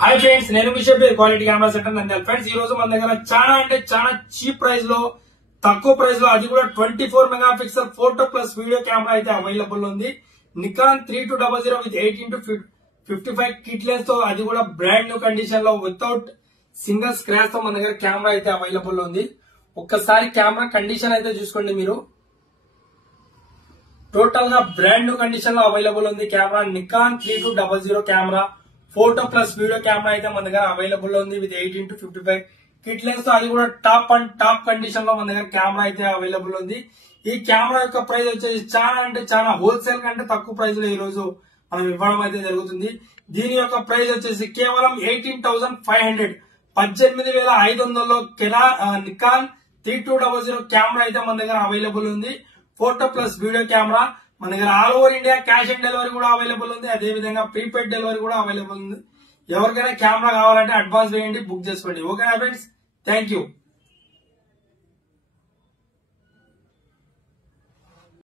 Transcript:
Hi friends, నేను మీ Shabbir quality camera centre Nandyal. Friends, ఈ రోజు మన దగ్గర చాలా అంటే చాలా చీప్ ప్రైస్ లో, తక్కువ ప్రైస్ లో, అది కూడా 24 mega pixel photo plus video camera అయితే అవైలబుల్ ఉంది. Nikon 3200 with 8x55 kit lens తో, అది కూడా బ్రాండ్ న్యూ కండిషన్ లో వితౌట్ సింగిల్ స్క్రాచ్ తో మన దగ్గర కెమెరా అయితే అవైలబుల్ ఉంది. ఒక్కసారి కెమెరా కండిషన్ అయితే చూసుకోండి మీరు. టోటల్ గా బ్రాండ్ న్యూ కండిషన్ లో అవైలబుల్ ఉంది camera. Nikon 3200 camera photo plus video camera అయితే మన దగ్గర అవైలబుల్ ఉంది విత్ 8x55 కిట్ లెన్స్ తో, అది కూడా టాప్ అండ్ టాప్ కండిషన్ లో మన దగ్గర కెమెరా అయితే అవైలబుల్ ఉంది. ఈ కెమెరా యొక్క ప్రైస్ వచ్చేసి చాలా అంటే చాలా హోల్సేల్ కంటే తక్కువ ప్రైస్ లో ఈ రోజు మనం ఇవ్వడం అయితే జరుగుతుంది. దీని యొక్క ప్రైస్ వచ్చేసి కేవలం 18,500 18,500లో నికాన్ 3200 కెమెరా అయితే మన దగ్గర అవైలబుల్ ఉంది. ఫోటో ప్లస్ వీడియో కెమెరా మన దగ్గర all over India cash on delivery కూడా అవైలబుల్ ఉంది. అదే విధంగా ప్రీపెయిడ్ డెలివరీ కూడా అవైలబుల్ ఉంది. ఎవరికైనా కెమెరా కావాలంటే అడ్వాన్స్ వేయండి, బుక్ చేసుకోండి. ఓకేనా ఫ్రెండ్స్, థ్యాంక్ యూ.